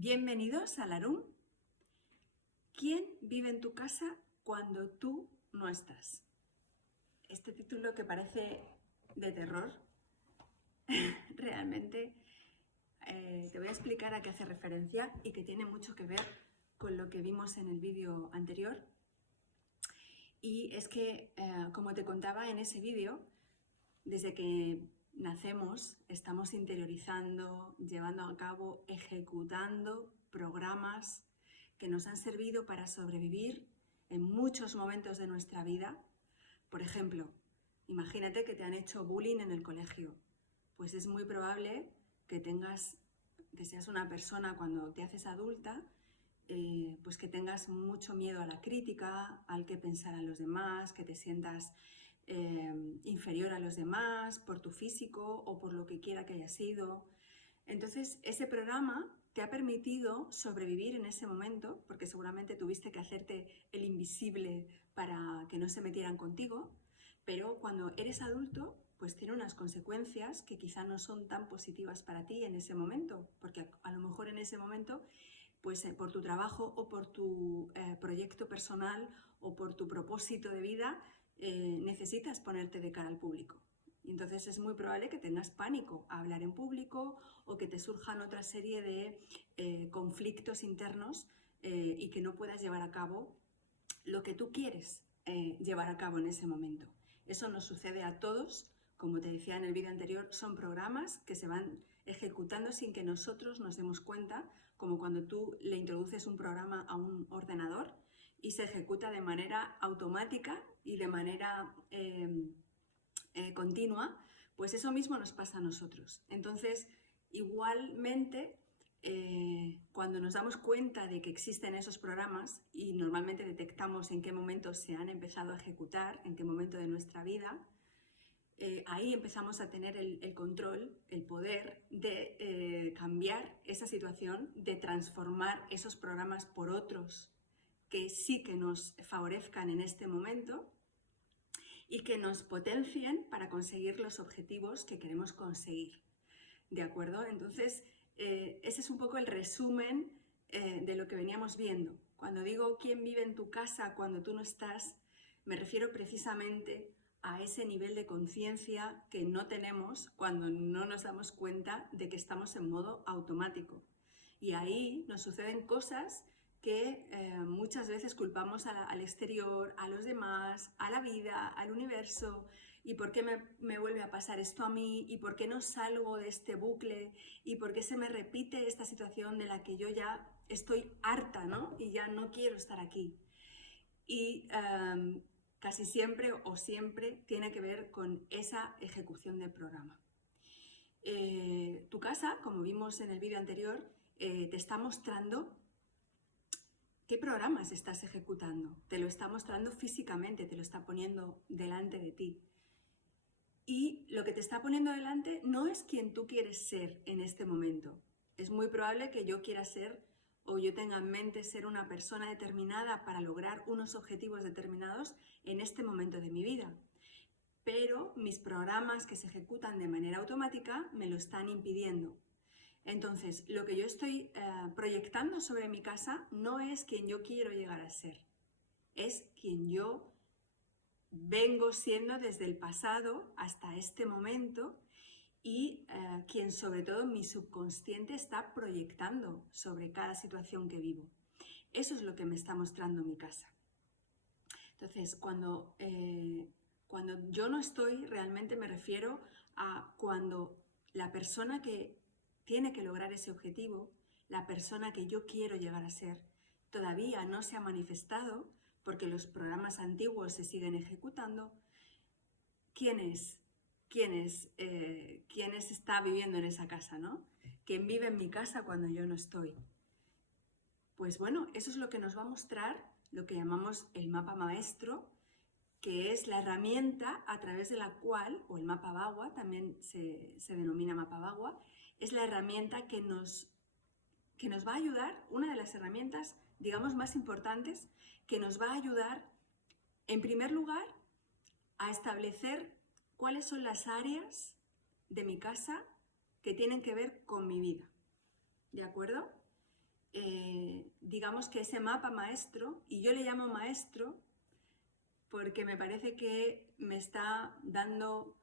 Bienvenidos a Larum. ¿Quién vive en tu casa cuando tú no estás? Este título que parece de terror, realmente te voy a explicar a qué hace referencia y que tiene mucho que ver con lo que vimos en el vídeo anterior. Y es que, como te contaba en ese vídeo, desde que nacemos estamos interiorizando, llevando a cabo, ejecutando programas que nos han servido para sobrevivir en muchos momentos de nuestra vida. Por ejemplo, imagínate que te han hecho bullying en el colegio. Pues es muy probable que seas una persona cuando te haces adulta, pues que tengas mucho miedo a la crítica, al que pensarán los demás, que te sientas inferior a los demás por tu físico o por lo que quiera que haya sido. Entonces, ese programa te ha permitido sobrevivir en ese momento, porque seguramente tuviste que hacerte el invisible para que no se metieran contigo, pero cuando eres adulto, pues tiene unas consecuencias que quizá no son tan positivas para ti en ese momento, porque a lo mejor en ese momento, pues por tu trabajo o por tu proyecto personal o por tu propósito de vida, necesitas ponerte de cara al público. Y entonces es muy probable que tengas pánico a hablar en público o que te surjan otra serie de conflictos internos y que no puedas llevar a cabo lo que tú quieres llevar a cabo en ese momento. Eso nos sucede a todos. Como te decía en el vídeo anterior, son programas que se van ejecutando sin que nosotros nos demos cuenta, como cuando tú le introduces un programa a un ordenador y se ejecuta de manera automática y de manera continua, pues eso mismo nos pasa a nosotros. Entonces, igualmente, cuando nos damos cuenta de que existen esos programas y normalmente detectamos en qué momento se han empezado a ejecutar, en qué momento de nuestra vida, ahí empezamos a tener el control, el poder de cambiar esa situación, de transformar esos programas por otros que sí que nos favorezcan en este momento y que nos potencien para conseguir los objetivos que queremos conseguir. ¿De acuerdo? Entonces, ese es un poco el resumen de lo que veníamos viendo. Cuando digo quién vive en tu casa cuando tú no estás, me refiero precisamente a ese nivel de conciencia que no tenemos cuando no nos damos cuenta de que estamos en modo automático. Y ahí nos suceden cosas que muchas veces culpamos al exterior, a los demás, a la vida, al universo. ¿Y por qué me vuelve a pasar esto a mí? ¿Y por qué no salgo de este bucle? ¿Y por qué se me repite esta situación de la que yo ya estoy harta, ¿no? Y ya no quiero estar aquí. Y casi siempre o siempre tiene que ver con esa ejecución del programa. Tu casa, como vimos en el vídeo anterior, te está mostrando qué programas estás ejecutando. Te lo está mostrando físicamente, te lo está poniendo delante de ti. Y lo que te está poniendo delante no es quien tú quieres ser en este momento. Es muy probable que yo quiera ser o yo tenga en mente ser una persona determinada para lograr unos objetivos determinados en este momento de mi vida. Pero mis programas que se ejecutan de manera automática me lo están impidiendo. Entonces, lo que yo estoy proyectando sobre mi casa no es quien yo quiero llegar a ser, es quien yo vengo siendo desde el pasado hasta este momento y quien sobre todo mi subconsciente está proyectando sobre cada situación que vivo. Eso es lo que me está mostrando mi casa. Entonces, cuando yo no estoy, realmente me refiero a cuando la persona que tiene que lograr ese objetivo, la persona que yo quiero llegar a ser, todavía no se ha manifestado porque los programas antiguos se siguen ejecutando. ¿Quién es? ¿Quién está viviendo en esa casa, ¿no? ¿Quién vive en mi casa cuando yo no estoy? Pues bueno, eso es lo que nos va a mostrar lo que llamamos el mapa maestro, que es la herramienta a través de la cual, o el mapa Bagua, también se denomina mapa Bagua, es la herramienta que nos va a ayudar, una de las herramientas, digamos, más importantes, que nos va a ayudar, en primer lugar, a establecer cuáles son las áreas de mi casa que tienen que ver con mi vida. ¿De acuerdo? digamos que ese mapa maestro, y yo le llamo maestro porque me parece que me está dando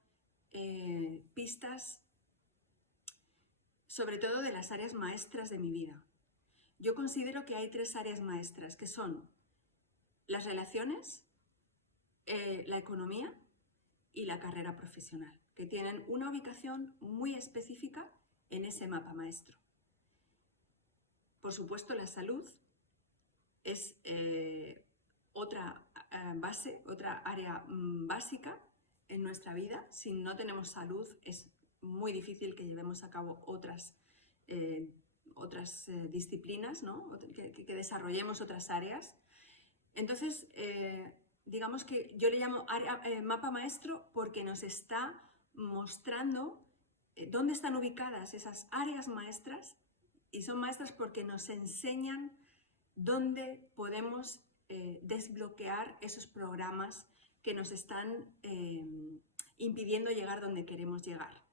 pistas sobre todo de las áreas maestras de mi vida. Yo considero que hay 3 áreas maestras, que son las relaciones, la economía y la carrera profesional, que tienen una ubicación muy específica en ese mapa maestro. Por supuesto, la salud es otra base, otra área básica en nuestra vida. Si no tenemos salud, es muy difícil que llevemos a cabo otras disciplinas, ¿no? que desarrollemos otras áreas. Entonces, digamos que yo le llamo mapa maestro porque nos está mostrando dónde están ubicadas esas áreas maestras, y son maestras porque nos enseñan dónde podemos desbloquear esos programas que nos están impidiendo llegar donde queremos llegar.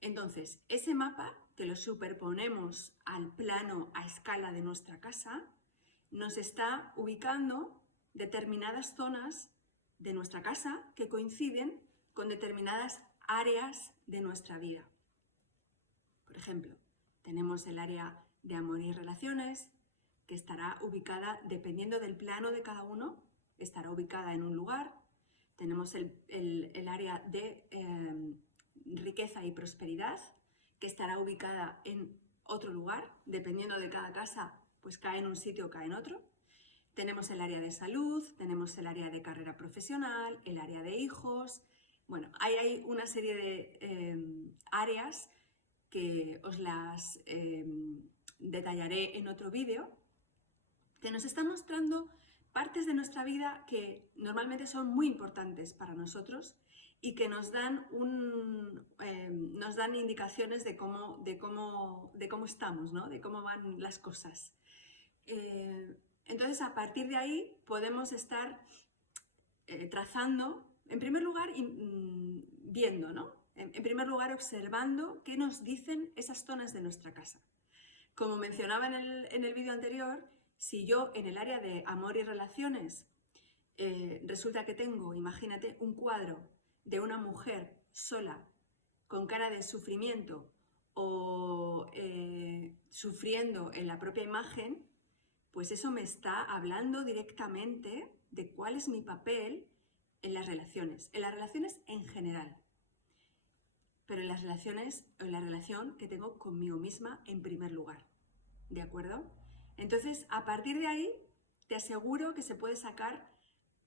Entonces, ese mapa, que lo superponemos al plano, a escala de nuestra casa, nos está ubicando determinadas zonas de nuestra casa que coinciden con determinadas áreas de nuestra vida. Por ejemplo, tenemos el área de amor y relaciones, que estará ubicada, dependiendo del plano de cada uno, estará ubicada en un lugar. Tenemos el área de riqueza y prosperidad, que estará ubicada en otro lugar, dependiendo de cada casa, pues cae en un sitio o cae en otro. Tenemos el área de salud, tenemos el área de carrera profesional, el área de hijos. Bueno, hay una serie de áreas que os las detallaré en otro vídeo, que nos están mostrando partes de nuestra vida que normalmente son muy importantes para nosotros y que nos dan indicaciones de cómo estamos, ¿no? De cómo van las cosas. Entonces, a partir de ahí podemos estar trazando, en primer lugar, viendo, ¿no? En primer lugar, observando qué nos dicen esas zonas de nuestra casa. Como mencionaba en el vídeo anterior, si yo en el área de amor y relaciones resulta que tengo, imagínate, un cuadro de una mujer sola, con cara de sufrimiento o sufriendo en la propia imagen, pues eso me está hablando directamente de cuál es mi papel en las relaciones en general, pero en la relación que tengo conmigo misma en primer lugar, ¿de acuerdo? Entonces, a partir de ahí, te aseguro que se puede sacar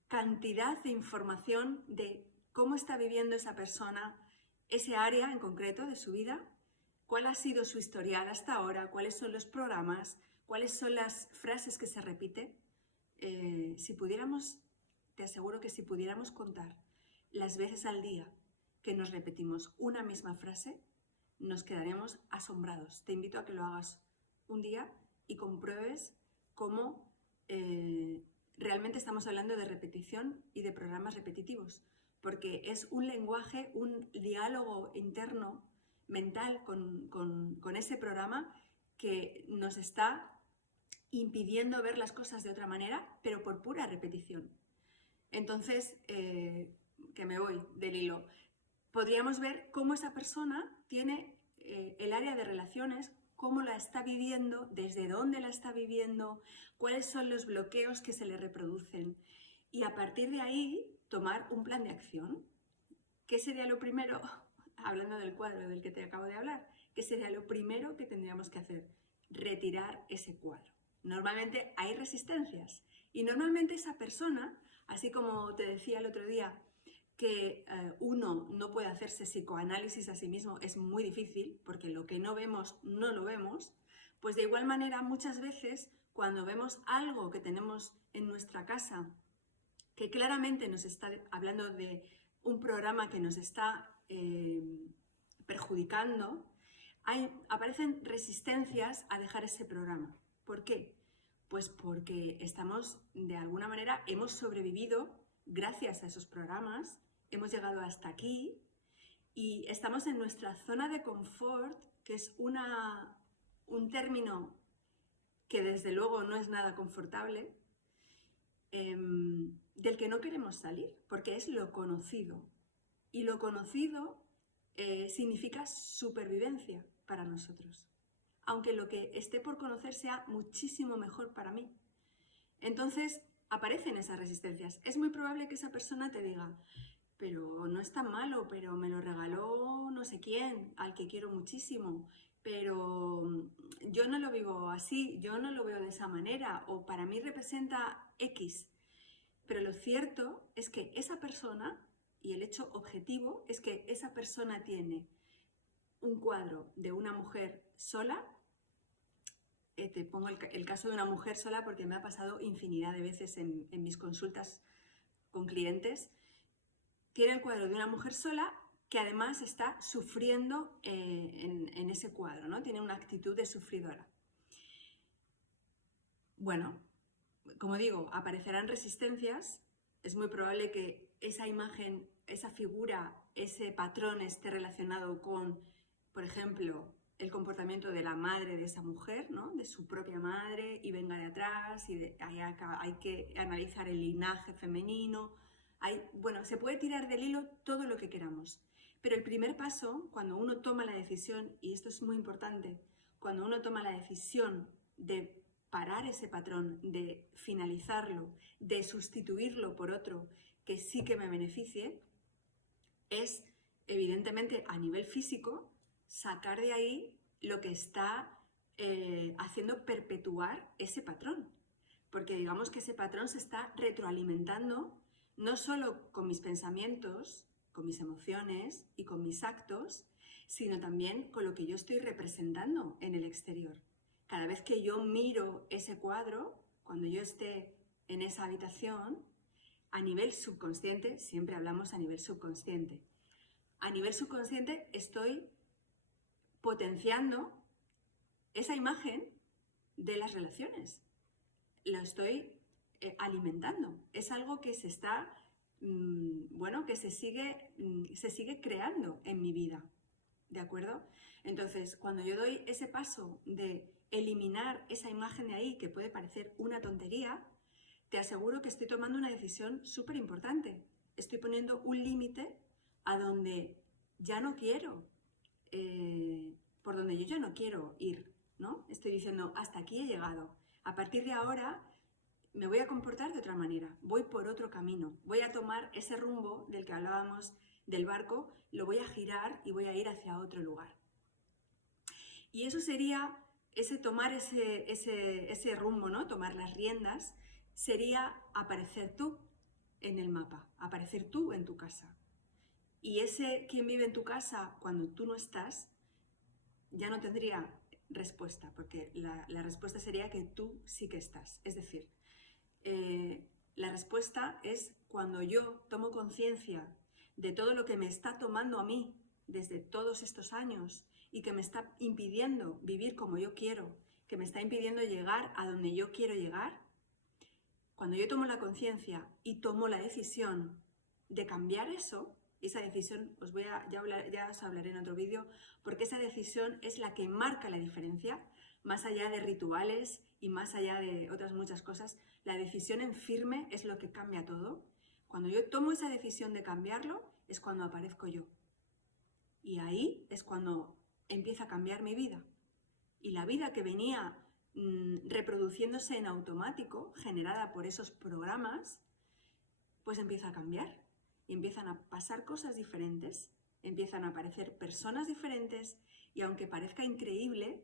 cantidad de información de cómo está viviendo esa persona, ese área en concreto de su vida, cuál ha sido su historial hasta ahora, cuáles son los programas, cuáles son las frases que se repiten. Si pudiéramos, te aseguro que si pudiéramos contar las veces al día que nos repetimos una misma frase, nos quedaremos asombrados. Te invito a que lo hagas un día y compruebes cómo realmente estamos hablando de repetición y de programas repetitivos, porque es un lenguaje, un diálogo interno, mental con ese programa que nos está impidiendo ver las cosas de otra manera, pero por pura repetición. Entonces, que me voy del hilo, podríamos ver cómo esa persona tiene el área de relaciones, cómo la está viviendo, desde dónde la está viviendo, cuáles son los bloqueos que se le reproducen, y a partir de ahí tomar un plan de acción. ¿Qué sería lo primero? Hablando del cuadro del que te acabo de hablar, ¿qué sería lo primero que tendríamos que hacer? Retirar ese cuadro. Normalmente hay resistencias y normalmente esa persona, así como te decía el otro día, que uno no puede hacerse psicoanálisis a sí mismo, es muy difícil, porque lo que no vemos, no lo vemos, pues de igual manera muchas veces cuando vemos algo que tenemos en nuestra casa, que claramente nos está hablando de un programa que nos está perjudicando, aparecen resistencias a dejar ese programa. ¿Por qué? Pues porque estamos, de alguna manera, hemos sobrevivido gracias a esos programas, hemos llegado hasta aquí y estamos en nuestra zona de confort, que es un término que desde luego no es nada confortable, del que no queremos salir, porque es lo conocido. Y lo conocido significa supervivencia para nosotros, aunque lo que esté por conocer sea muchísimo mejor para mí. Entonces aparecen esas resistencias. Es muy probable que esa persona te diga, pero no es tan malo, pero me lo regaló no sé quién, al que quiero muchísimo, pero yo no lo vivo así, yo no lo veo de esa manera, o para mí representa X. Pero lo cierto es que esa persona, y el hecho objetivo, es que esa persona tiene un cuadro de una mujer sola. Te pongo el caso de una mujer sola porque me ha pasado infinidad de veces en mis consultas con clientes. Tiene el cuadro de una mujer sola que además está sufriendo en ese cuadro, ¿no? Tiene una actitud de sufridora. Bueno, como digo, aparecerán resistencias. Es muy probable que esa imagen, esa figura, ese patrón esté relacionado con, por ejemplo, el comportamiento de la madre de esa mujer, ¿no? De su propia madre, y venga de atrás, y hay que analizar el linaje femenino. Bueno, se puede tirar del hilo todo lo que queramos, pero el primer paso, cuando uno toma la decisión, y esto es muy importante, cuando uno toma la decisión de parar ese patrón, de finalizarlo, de sustituirlo por otro que sí que me beneficie, es evidentemente a nivel físico sacar de ahí lo que está haciendo perpetuar ese patrón. Porque digamos que ese patrón se está retroalimentando no solo con mis pensamientos, con mis emociones y con mis actos, sino también con lo que yo estoy representando en el exterior. Cada vez que yo miro ese cuadro, cuando yo esté en esa habitación, a nivel subconsciente, siempre hablamos a nivel subconsciente, a nivel subconsciente estoy potenciando esa imagen de las relaciones. Lo estoy alimentando. Es algo que se está, que se sigue creando en mi vida. ¿De acuerdo? Entonces, cuando yo doy ese paso de eliminar esa imagen de ahí, que puede parecer una tontería, te aseguro que estoy tomando una decisión súper importante. Estoy poniendo un límite a donde ya no quiero, por donde yo ya no quiero ir, ¿no? Estoy diciendo, hasta aquí he llegado. A partir de ahora me voy a comportar de otra manera, voy por otro camino, voy a tomar ese rumbo del que hablábamos del barco, lo voy a girar y voy a ir hacia otro lugar. Y eso sería, tomar ese rumbo, ¿no? Tomar las riendas, sería aparecer tú en el mapa, aparecer tú en tu casa. Y ese quien vive en tu casa cuando tú no estás, ya no tendría respuesta, porque la respuesta sería que tú sí que estás. Es decir, la respuesta es cuando yo tomo conciencia de todo lo que me está tomando a mí desde todos estos años y que me está impidiendo vivir como yo quiero, que me está impidiendo llegar a donde yo quiero llegar. Cuando yo tomo la conciencia y tomo la decisión de cambiar eso, esa decisión ya os hablaré en otro vídeo, porque esa decisión es la que marca la diferencia, más allá de rituales y más allá de otras muchas cosas. La decisión en firme es lo que cambia todo. Cuando yo tomo esa decisión de cambiarlo, es cuando aparezco yo. Y ahí es cuando empieza a cambiar mi vida. Y la vida que venía reproduciéndose en automático, generada por esos programas, pues empieza a cambiar. Y empiezan a pasar cosas diferentes, empiezan a aparecer personas diferentes, y aunque parezca increíble,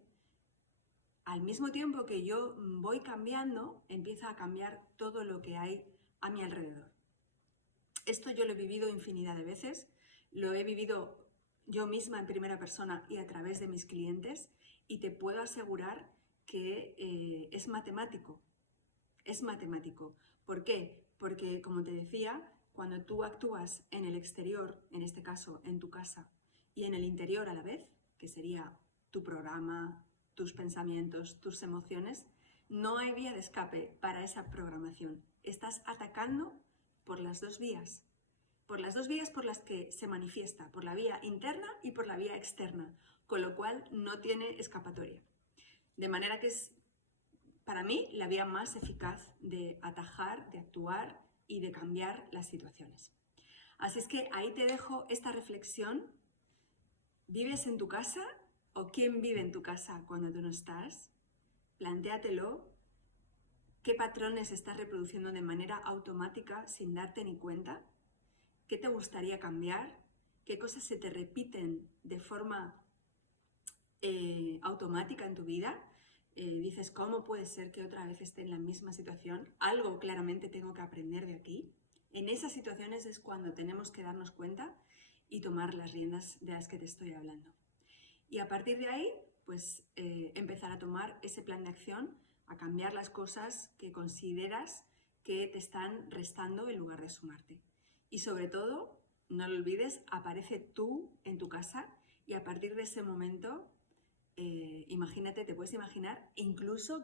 al mismo tiempo que yo voy cambiando, empieza a cambiar todo lo que hay a mi alrededor. Esto yo lo he vivido infinidad de veces, lo he vivido yo misma en primera persona y a través de mis clientes, y te puedo asegurar que es matemático. Es matemático. ¿Por qué? Porque, como te decía, cuando tú actúas en el exterior, en este caso en tu casa, y en el interior a la vez, que sería tu programa, tus pensamientos, tus emociones, no hay vía de escape para esa programación. Estás atacando por las dos vías. Por las dos vías por las que se manifiesta, por la vía interna y por la vía externa, con lo cual no tiene escapatoria. De manera que es para mí, la vía más eficaz de atajar, de actuar y de cambiar las situaciones. Así es que ahí te dejo esta reflexión. ¿Vives en tu casa o quién vive en tu casa cuando tú no estás? Plantéatelo. ¿Qué patrones estás reproduciendo de manera automática sin darte ni cuenta? ¿Qué te gustaría cambiar? ¿Qué cosas se te repiten de forma automática en tu vida? Dices, ¿cómo puede ser que otra vez esté en la misma situación? Algo claramente tengo que aprender de aquí. En esas situaciones es cuando tenemos que darnos cuenta y tomar las riendas de las que te estoy hablando. Y a partir de ahí, pues empezar a tomar ese plan de acción, a cambiar las cosas que consideras que te están restando en lugar de sumarte. Y sobre todo, no lo olvides, aparece tú en tu casa y a partir de ese momento, imagínate, te puedes imaginar incluso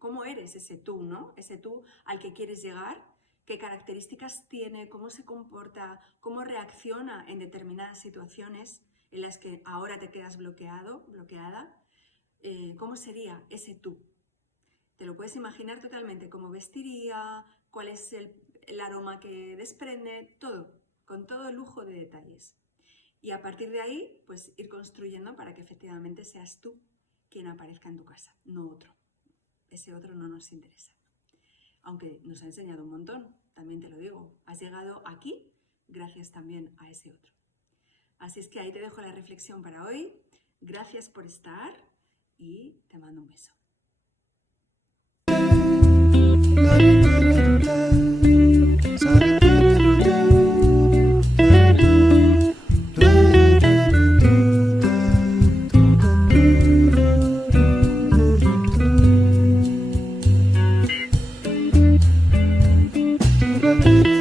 cómo eres ese tú, ¿no? Ese tú al que quieres llegar, qué características tiene, cómo se comporta, cómo reacciona en determinadas situaciones en las que ahora te quedas bloqueado, bloqueada. ¿Cómo sería ese tú? Te lo puedes imaginar totalmente, cómo vestiría, cuál es el aroma que desprende, todo, con todo lujo de detalles. Y a partir de ahí, pues ir construyendo para que efectivamente seas tú quien aparezca en tu casa, no otro. Ese otro no nos interesa. Aunque nos ha enseñado un montón, también te lo digo. Has llegado aquí gracias también a ese otro. Así es que ahí te dejo la reflexión para hoy. Gracias por estar y te mando un beso. Thank you.